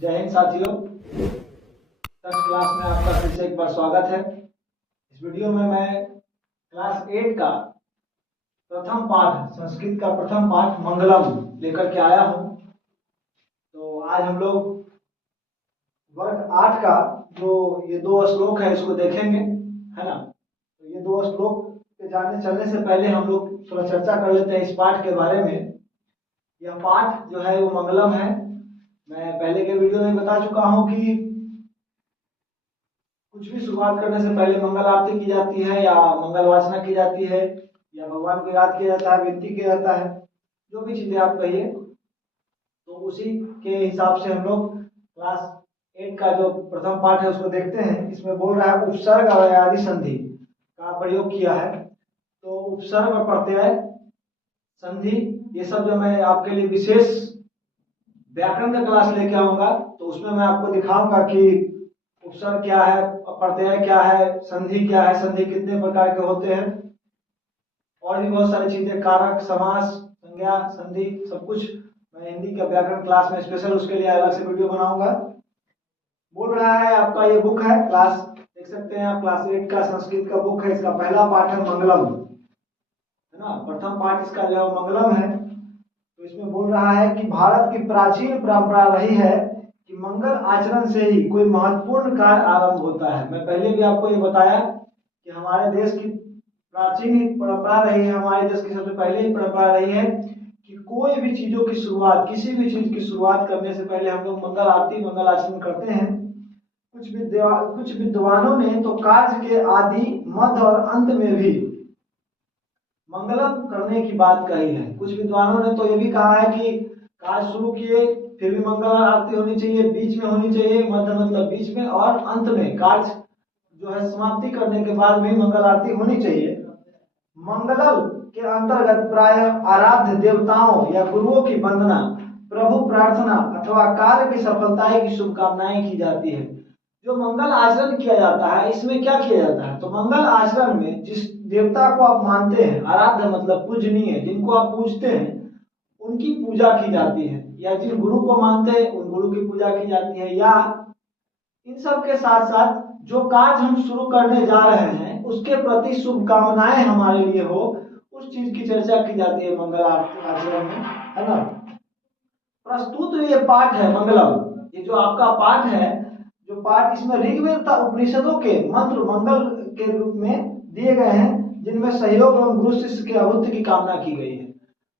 जय हिंद साथियों। First class में आपका फिर से एक बार स्वागत है। इस वीडियो में मैं क्लास 8 का प्रथम पाठ, संस्कृत का प्रथम पाठ मंगलम लेकर के आया हूं। तो आज हम लोग वर्ग 8 का जो ये दो श्लोक है इसको देखेंगे, है ना। तो ये दो श्लोक पे जाने चलने से पहले हम लोग थोड़ा चर्चा कर लेते हैं इस पाठ के बारे में। यह पाठ जो है वो मंगलम है। मैं पहले के वीडियो में बता चुका हूं कि कुछ भी शुरुआत करने से पहले मंगल आरती की जाती है या मंगल वासना की जाती है या भगवान को याद किया जाता है, विनती किया जाता है, जो भी चीजें आप कहिए। तो उसी के हिसाब से हम लोग क्लास 8 का जो प्रथम पाठ है उसको देखते हैं। इसमें बोल रहा है उपसर्ग और आदि संधि का प्रयोग किया है। तो उपसर्ग और प्रत्यय, संधि, ये सब जो मैं आपके लिए विशेष व्याकरण का क्लास लेके आऊंगा तो उसमें मैं आपको दिखाऊंगा कि उपसर्ग क्या है, प्रत्यय क्या है, संधि क्या है, संधि कितने प्रकार के होते हैं, और भी बहुत सारी चीजें, कारक, समास, संज्ञा, संधि, सब कुछ मैं हिंदी का व्याकरण क्लास में स्पेशल उसके लिए अलग से वीडियो बनाऊंगा। बोल रहा है आपका ये बुक है, क्लास देख सकते हैं आप, क्लास 8 का संस्कृत का बुक है। इसका पहला पाठ है मंगलम, है ना। प्रथम पाठ इसका जो मंगलम है। तो इसमें बोल रहा है कि भारत की प्राचीन परंपरा रही है कि मंगल आचरण से ही कोई महत्वपूर्ण कार्य आरंभ होता है। मैं पहले भी आपको ये बताया कि हमारे देश की प्राचीन ही परंपरा रही है, हमारे देश की सबसे पहले ही परंपरा रही है कि कोई भी चीजों की शुरुआत, किसी भी चीज की शुरुआत करने से पहले हम लोग मंगल आरती, मंगल आचरण करते हैं। कुछ विद्वानों ने तो कार्य के आदि, मध्य और अंत में भी मंगलम करने की बात कही है। कुछ विद्वानों ने तो ये भी कहा है कि कार्य शुरू किए फिर भी मंगल आरती होनी चाहिए, बीच में होनी चाहिए, मध्य मतलब बीच में, और अंत में कार्य जो है समाप्ति करने के बाद भी मंगल आरती होनी चाहिए। मंगलम के अंतर्गत प्राय आराध्य देवताओं या गुरुओं की वंदना, प्रभु प्रार्थना अथवा कार्य की सफलता की शुभकामनाएं की जाती है। जो मंगल आचरण किया जाता है इसमें क्या किया जाता है, तो मंगल आचरण में जिस देवता को आप मानते हैं, आराध्य मतलब पूजनीय, जिनको आप पूजते हैं उनकी पूजा की जाती है, या जिन गुरु को मानते हैं उन गुरु की पूजा की जाती है, या इन सब के साथ साथ जो कार्य हम शुरू करने जा रहे हैं उसके प्रति शुभकामनाएं हमारे लिए हो, उस चीज की चर्चा की जाती है मंगल आचरण में, है ना। प्रस्तुत ये पाठ है मंगलम, ये जो आपका पाठ है, जो पाठ इसमें ऋग्वेद तथा उपनिषदों के मंत्र मंगल के रूप में दिए गए हैं, जिनमें सहयोग एवं गुरु शिष्य के अभुत्य की कामना की गई है।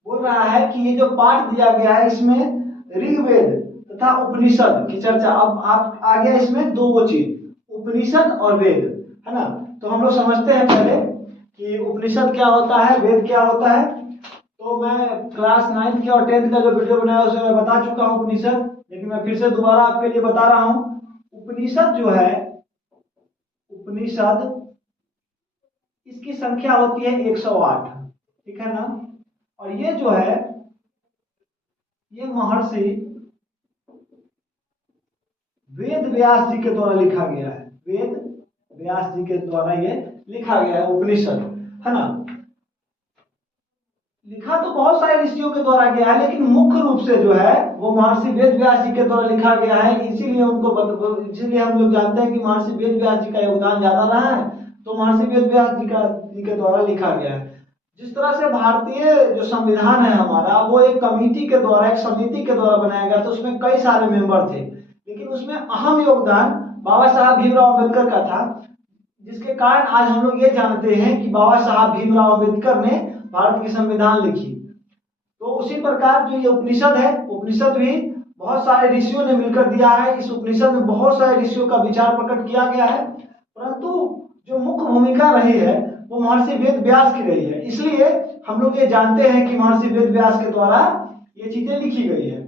बोल रहा है कि ये जो पाठ दिया गया है इसमें ऋग्वेद तथा उपनिषद की चर्चा। अब आप आ गया इसमें दो चीज, उपनिषद और वेद, है ना। तो हम लोग समझते हैं पहले कि उपनिषद क्या होता है, वेद क्या होता है। तो मैं क्लास 9 के और 10th का जो वीडियो बनाया उसमें मैं बता चुका हूँ उपनिषद, लेकिन मैं फिर से दोबारा आपके लिए बता रहा हूँ। उपनिषद जो है, उपनिषद, इसकी संख्या होती है 108, ठीक है ना। और ये जो है ये महर्षि वेद व्यास जी के द्वारा लिखा गया है। वेद व्यास जी के द्वारा ये लिखा गया है उपनिषद, है ना। लिखा तो बहुत सारे ऋषियों के द्वारा गया है, लेकिन मुख्य रूप से जो है वो महर्षि वेद व्यास जी के द्वारा लिखा गया है। इसीलिए हम लोग जानते हैं कि महर्षि वेद व्यास जी का योगदान ज्यादा रहा है, तो महर्षि वेद व्यास जी के द्वारा लिखा गया है। जिस तरह से भारतीय जो संविधान है हमारा, वो एक कमेटी के द्वारा, एक समिति के द्वारा बनाया गया, तो उसमें कई सारे मेंबर थे, लेकिन उसमें अहम योगदान बाबा साहब भीमराव अम्बेडकर का था, जिसके कारण आज हम लोग ये जानते हैं कि बाबा साहब भीमराव अम्बेडकर ने भारत की संविधान लिखी। तो उसी प्रकार जो ये उपनिषद है, उपनिषद भी बहुत सारे ऋषियों ने मिलकर दिया है। इस उपनिषद में बहुत सारे ऋषियों का विचार प्रकट किया गया है, परंतु जो मुख्य भूमिका रही है वो महर्षि वेद व्यास की रही है। इसलिए हम लोग ये जानते हैं कि महर्षि वेद व्यास के द्वारा ये चीजें लिखी गई है।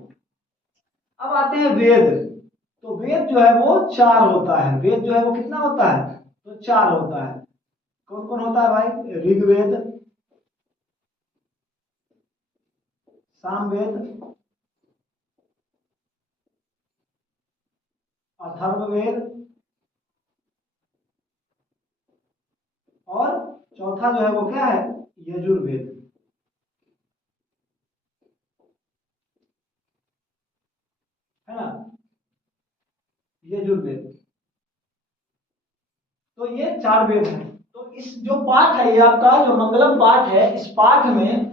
अब आते हैं वेद। तो वेद जो है वो 4 होता है। वेद जो है वो कितना होता है, तो 4 होता है। कौन कौन होता है भाई, ऋग्वेद, सामवेद, अथर्ववेद, और चौथा जो है वो क्या है, यजुर्वेद, है ना। यजुर्वेद। तो ये 4 वेद हैं। तो इस जो पाठ है ये आपका जो मंगलम पाठ है, इस पाठ में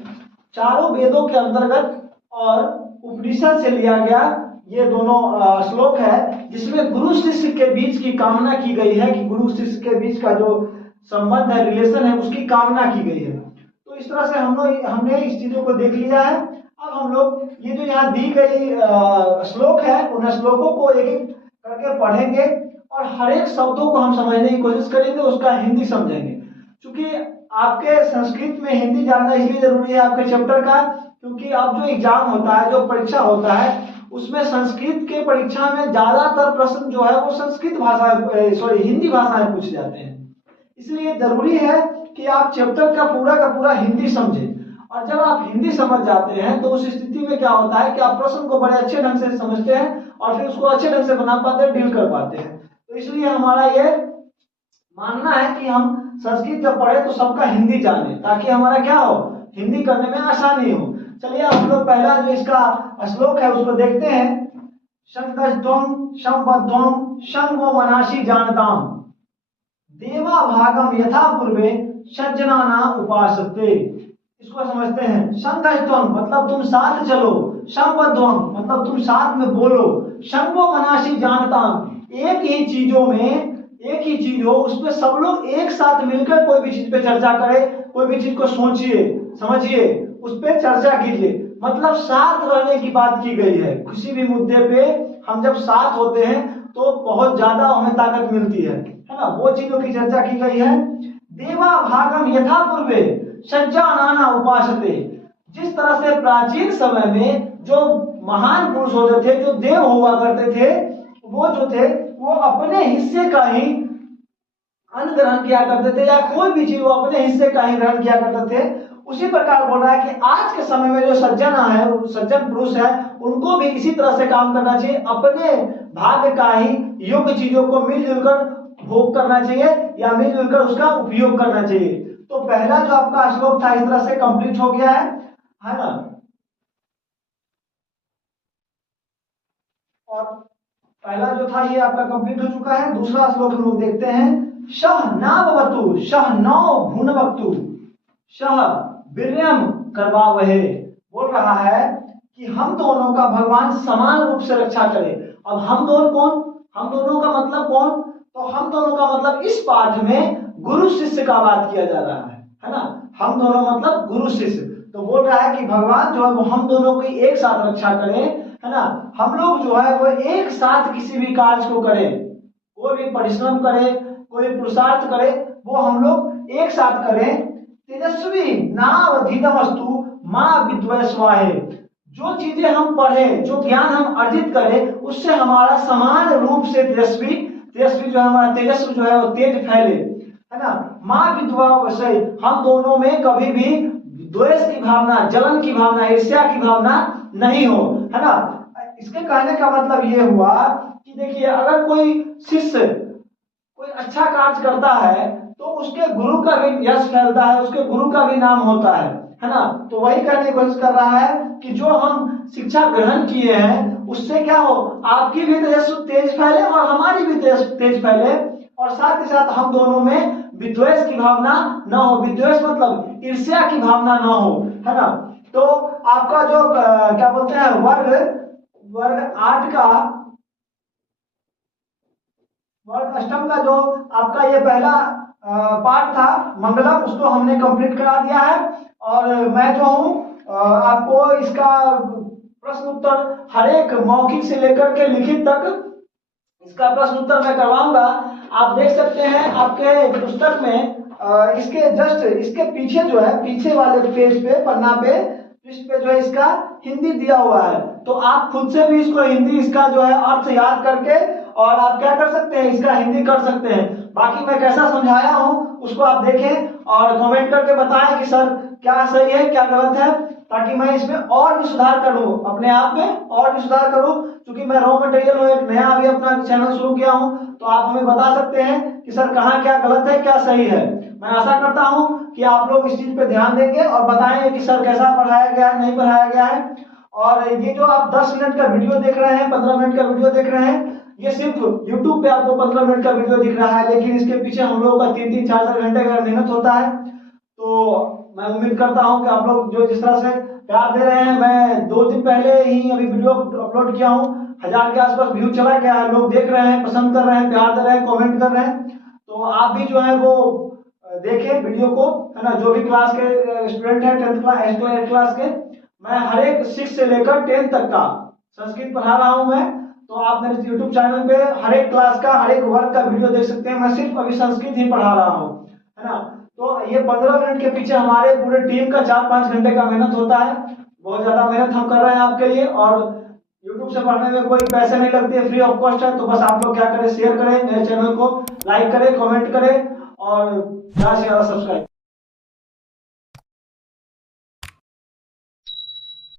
चारों वेदों के अंतर्गत और उपनिषद से लिया गया ये दोनों श्लोक है, जिसमें गुरु शिष्य के बीच की कामना की गई है कि गुरु शिष्य के बीच का जो संबंध है, रिलेशन है, उसकी कामना की गई है। तो इस तरह से हमने इस चीजों को देख लिया है। अब हम लोग ये जो यहाँ दी गई श्लोक है, उन श्लोकों को एक एक करके पढ़ेंगे और हर एक शब्दों को हम समझने की कोशिश करेंगे, उसका हिंदी समझेंगे। क्योंकि आपके संस्कृत में हिंदी जानना इसलिए जरूरी है आपके चैप्टर का, क्योंकि अब जो एग्जाम होता है, जो परीक्षा होता है, उसमें संस्कृत के परीक्षा में ज्यादातर प्रश्न जो है वो संस्कृत भाषा हिंदी भाषा में पूछे जाते हैं। इसलिए जरूरी है कि आप चैप्टर का पूरा हिंदी समझें। और जब आप हिंदी समझ जाते हैं तो उस स्थिति में क्या होता है कि आप प्रश्न को बड़े अच्छे ढंग से समझते हैं और फिर उसको अच्छे ढंग से बना पाते हैं, डील कर पाते हैं। तो इसलिए हमारा ये मानना है कि हम संस्कृत जब पढ़े तो सबका हिंदी जाने, ताकि हमारा क्या हो, हिंदी करने में आसानी हो। चलिए हम लोग पहला जो इसका श्लोक है उसको देखते हैं। शंकस्त्वं संबद्धं शंभो मनाशी जानताम देवा भागम यथा पूर्वे सज्जनाना उपासते। इसको समझते हैं। संकस्त्वं मतलब तुम साथ चलो, संबद्धं मतलब तुम साथ में बोलो, शंभो मनाशी जानताम एक ही चीजों में एक ही चीज हो, उसमें सब लोग एक साथ मिलकर कोई भी चीज पे चर्चा करें, कोई भी चीज को सोचिए, समझिए, उस पर चर्चा कीजिए। मतलब साथ रहने की बात की गई है। किसी भी मुद्दे पे हम जब साथ होते हैं तो बहुत ज्यादा हमें ताकत मिलती है ना, वो चीजों की चर्चा की गई है। देवा भागम यथा पूर्वे सज्जनाना उपासते। जिस तरह से प्राचीन समय में जो महान पुरुष होते थे, जो देव हुआ करते थे, वो जो थे वो अपने हिस्से का ही अन्न ग्रहण किया करते थे, या कोई भी चीज वो अपने हिस्से का ही ग्रहण किया करते थे। उसी प्रकार बोल रहा है कि आज के समय में जो सज्जन है, सज्जन पुरुष है, उनको भी इसी तरह से काम करना चाहिए। अपने भाग्य का ही योग्य चीजों को मिलजुल कर भोग करना चाहिए या मिलजुल कर उसका उपयोग करना चाहिए। तो पहला जो आपका श्लोक था इस तरह से कंप्लीट हो गया है ना। और पहला जो था ये आपका कंप्लीट हो चुका है। दूसरा श्लोक हम लोग देखते हैं। शह नावतु शह नौ भुनवतु शह वीर्यम करवावहे। बोल रहा है कि हम दोनों का भगवान समान रूप से रक्षा करे। अब हम दोनों कौन, हम दोनों का मतलब कौन, तो हम दोनों का मतलब इस पाठ में गुरु शिष्य का बात किया जा रहा है ना। हम दोनों मतलब गुरु शिष्य। तो बोल रहा है कि भगवान जो है वो हम दोनों की एक साथ रक्षा करे, है ना। हम लोग जो है वो एक साथ किसी भी कार्य को करें, कोई भी परिश्रम करे, कोई पुरुषार्थ करे, वो हम लोग एक साथ करें। तेजस्वी नावधीतमस्तु मां विद्वैस्वाहे। जो चीजें हम पढ़े, जो ज्ञान हम अर्जित करें, उससे हमारा समान रूप से तेजस्वी जो है हमारा तेजस्वी जो है वो तेज फैले, है ना। मां विद्वैस्वाहे, हम दोनों में कभी भी द्वेष की भावना, जलन की भावना, ईर्ष्या की भावना नहीं हो, है ना। इसके कहने का मतलब ये हुआ कि देखिए अगर कोई शिष्य कोई अच्छा कार्य करता है तो उसके गुरु का भी यश फैलता है, उसके गुरु का भी नाम होता है ना। तो वही कहने की कोशिश कर रहा है कि जो हम शिक्षा ग्रहण किए हैं उससे क्या हो, आपकी भी तेज फैले और हमारी भी तेज फैले, और साथ ही साथ हम दोनों में विद्वेष की भावना न हो। विद्वेष मतलब ईर्ष्या की भावना न हो, है ना। तो आपका जो क्या बोलते हैं वर्ग 8 का वर्ग अष्टम का जो आपका ये पहला पाठ था मंगलम, उसको हमने कंप्लीट करा दिया है। और मैं जो हूँ आपको इसका प्रश्न उत्तर हर एक मौखिक से लेकर के लिखित तक इसका प्रश्न उत्तर मैं करवाऊंगा। आप देख सकते हैं आपके पुस्तक में इसके जस्ट इसके पीछे जो है, पीछे वाले पेज पे, पन्ना पे, पृष्ठ पे जो है इसका हिंदी दिया हुआ है। तो आप खुद से भी इसको हिंदी इसका जो है अर्थ याद करके और आप क्या कर सकते हैं, इसका हिंदी कर सकते हैं। बाकी मैं कैसा समझाया हूँ उसको आप देखें और कमेंट करके बताएं कि सर क्या सही है क्या गलत है, ताकि मैं इसमें और भी सुधार करूं, अपने आप में और भी सुधार करूं। क्योंकि मैं रॉ मटेरियल हूँ, एक नया अभी अपना चैनल शुरू किया हूं, तो आप हमें बता सकते हैं कि सर कहाँ क्या गलत है क्या सही है। मैं आशा करता हूं कि आप लोग इस चीज पे ध्यान देंगे और बताएंगे कि सर कैसा पढ़ाया गया है, नहीं पढ़ाया गया है। और ये जो आप 10 मिनट का वीडियो देख रहे हैं, 15 मिनट का वीडियो देख रहे हैं, ये सिर्फ YouTube पे आपको 15 मिनट का वीडियो दिख रहा है, लेकिन इसके पीछे हम लोगों का 3-3, 4-4 घंटे का मेहनत होता है। तो मैं उम्मीद करता हूँ कि आप लोग जो जिस तरह से प्यार दे रहे हैं, मैं 2 दिन पहले ही अभी वीडियो अपलोड किया हूँ, 1000 के आसपास व्यू चला गया है, लोग देख रहे हैं, पसंद कर रहे हैं, प्यार दे रहे हैं, कमेंट कर रहे हैं। तो आप भी जो है वो देखें वीडियो को, है ना। जो भी क्लास के स्टूडेंट हैं, 10th क्लास के, मैं हर एक 6 से लेकर 10 तक का संस्कृत पढ़ा रहा हूँ मैं। तो आप मेरे YouTube चैनल पे हर एक क्लास का, हर एक वर्ग का वीडियो देख सकते हैं। मैं सिर्फ अभी संस्कृत ही पढ़ा रहा हूँ, है ना। तो ये 15 मिनट के पीछे हमारे पूरे टीम का 4-5 घंटे का मेहनत होता है। बहुत ज्यादा मेहनत हम कर रहे हैं आपके लिए, और YouTube से पढ़ने में कोई पैसे नहीं लगते है, फ्री ऑफ कॉस्ट है। तो बस आप लोग क्या करें, शेयर करें, मेरे चैनल को लाइक करें, कमेंट करें और ज़्यादा से ज़्यादा सब्सक्राइब